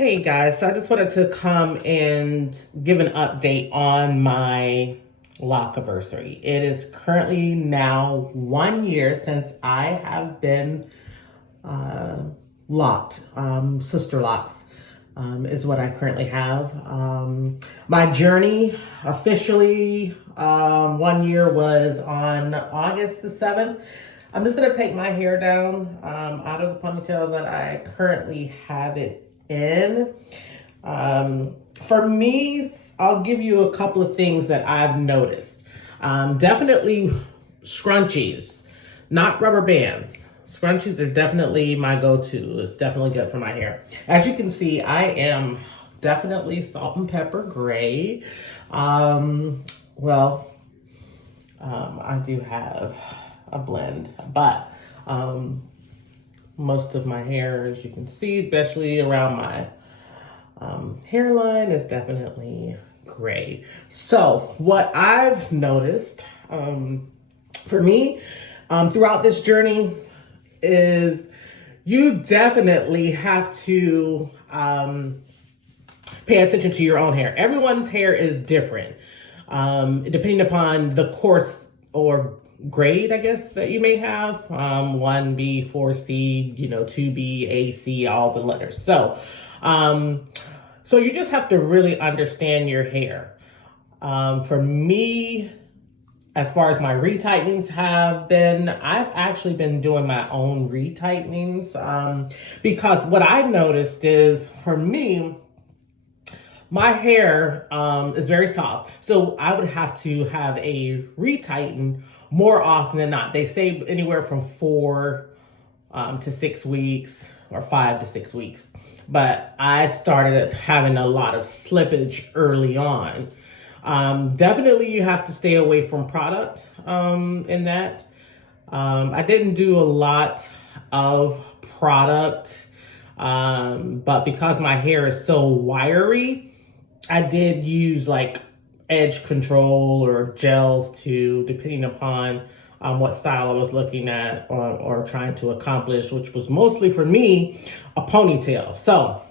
Hey guys, so I just wanted to come and give an update on my lock anniversary. It is currently now 1 year since I have been locked. Sister locks is what I currently have. My journey officially 1 year was on August the 7th. I'm just gonna take my hair down out of the ponytail that I currently have it in. For me, I'll give you a couple of things that I've noticed. Definitely scrunchies, not rubber bands. Scrunchies are definitely my go-to. It's definitely good for my hair. As you can see, I am definitely salt and pepper gray. I do have a blend, but most of my hair, as you can see, especially around my hairline, is definitely gray. So what I've noticed for me throughout this journey is you definitely have to pay attention to your own hair. Everyone's hair is different depending upon the course or grade, I guess, that you may have. 1B, 4C, 2B, AC, all the letters. So you just have to really understand your hair. For me, as far as my retightenings have been, I've actually been doing my own retightenings because what I noticed is, for me, my hair is very soft, so I would have to have a retighten more often than not. They say anywhere from 4 to 6 weeks or 5 to 6 weeks. But I started having a lot of slippage early on. Definitely you have to stay away from product in that. I didn't do a lot of product, but because my hair is so wiry, I did use like edge control or gels depending upon what style I was looking at or trying to accomplish, which was mostly for me a ponytail. So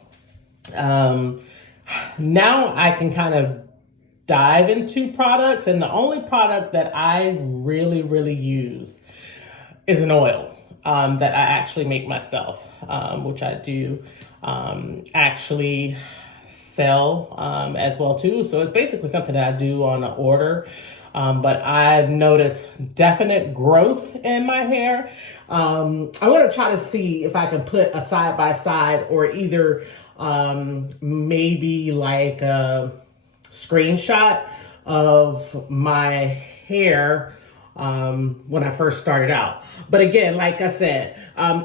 now I can kind of dive into products, and the only product that I really use is an oil that I actually make myself, which I do actually sell as well too. So it's basically something that I do on an order. But I've noticed definite growth in my hair. I'm going to try to see if I can put a side by side or either maybe like a screenshot of my hair when I first started out. But again, like I said,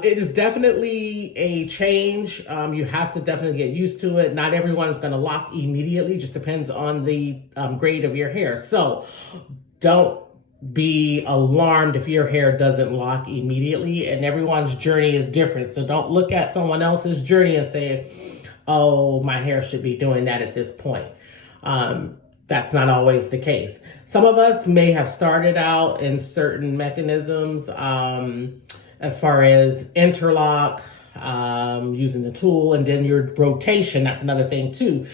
it is definitely a change. You have to definitely get used to it. Not everyone's going to lock immediately. Just depends on the grade of your hair. So don't be alarmed if your hair doesn't lock immediately, and everyone's journey is different. So don't look at someone else's journey and say, oh, my hair should be doing that at this point. That's not always the case. Some of us may have started out in certain mechanisms as far as interlock, using the tool, and then your rotation. That's another thing too.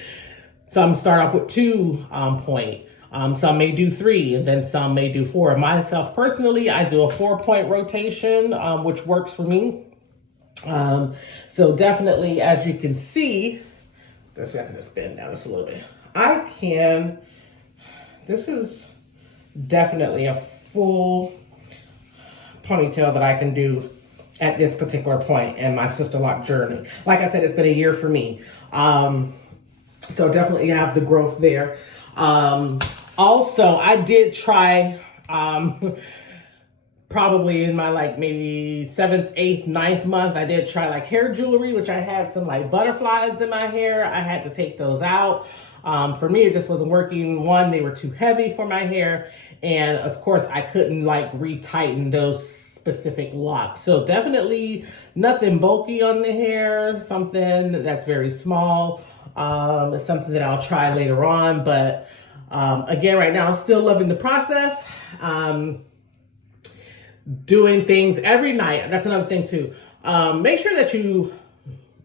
Some start off with 2 point. Some may do 3, and then some may do 4. Myself personally, I do a 4-point rotation, which works for me. So definitely, as you can see, I can just bend down this a little bit. This is definitely a full ponytail that I can do at this particular point in my sister lock journey. Like I said, it's been a year for me. So definitely have the growth there. Also, I did try, probably in my maybe 7th, 8th, 9th month, I did try hair jewelry, which I had some butterflies in my hair. I had to take those out. For me, it just wasn't working. One, they were too heavy for my hair. And of course, I couldn't retighten those specific locks. So definitely nothing bulky on the hair, something that's very small. It's something that I'll try later on. But again, right now, I'm still loving the process. Doing things every night. That's another thing too. Make sure that you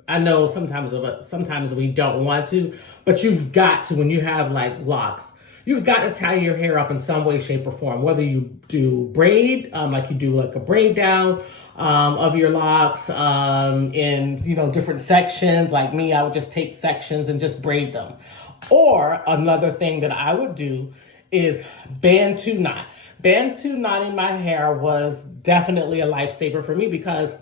I know sometimes we don't want to, but you've got to, when you have like locks, you've got to tie your hair up in some way, shape, or form. Whether you do braid, like you do like a braid down of your locks in, different sections. Like me, I would just take sections and just braid them. Or another thing that I would do is Bantu knot. Bantu knotting my hair was definitely a lifesaver for me, because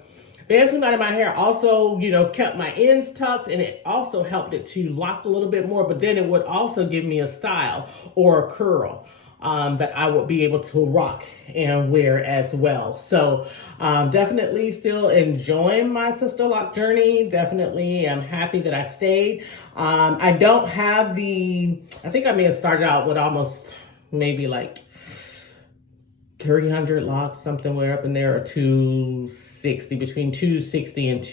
Bantu knotting my hair also, kept my ends tucked, and it also helped it to lock a little bit more, but then it would also give me a style or a curl that I would be able to rock and wear as well. So definitely still enjoying my sister lock journey. Definitely am happy that I stayed. I don't have I think I may have started out with almost maybe like 300 locks, something way up in there, or 260, between 260 and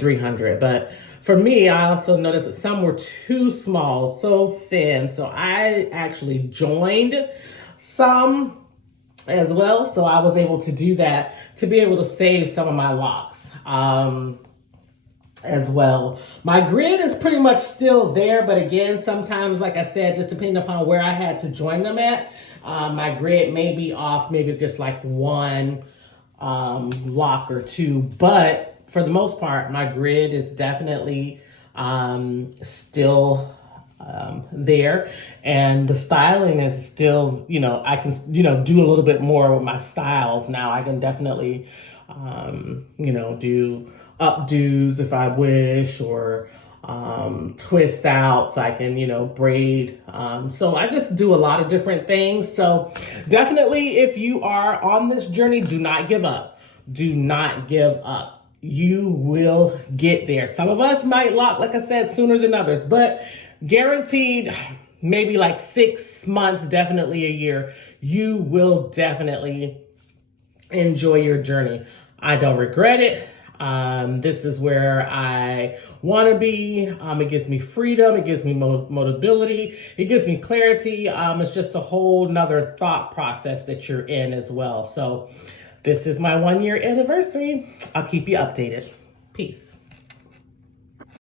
300. But for me, I also noticed that some were too small, so thin. So I actually joined some as well. So I was able to do that to be able to save some of my locks as well. My grid is pretty much still there, but again, sometimes, like I said, just depending upon where I had to join them at, my grid may be off, maybe just like one lock or two, but for the most part, my grid is definitely still there, and the styling is still, I can, do a little bit more with my styles now. I can definitely, do updos if I wish, or twist outs. I can, braid. So I just do a lot of different things. So definitely, if you are on this journey, do not give up. Do not give up. You will get there. Some of us might lock, like I said, sooner than others, but guaranteed maybe like 6 months, definitely a year, you will definitely enjoy your journey. I don't regret it. This is where I want to be. It gives me freedom. It gives me mobility. It gives me clarity. It's just a whole nother thought process that you're in as well. So this is my 1-year anniversary. I'll keep you updated. Peace.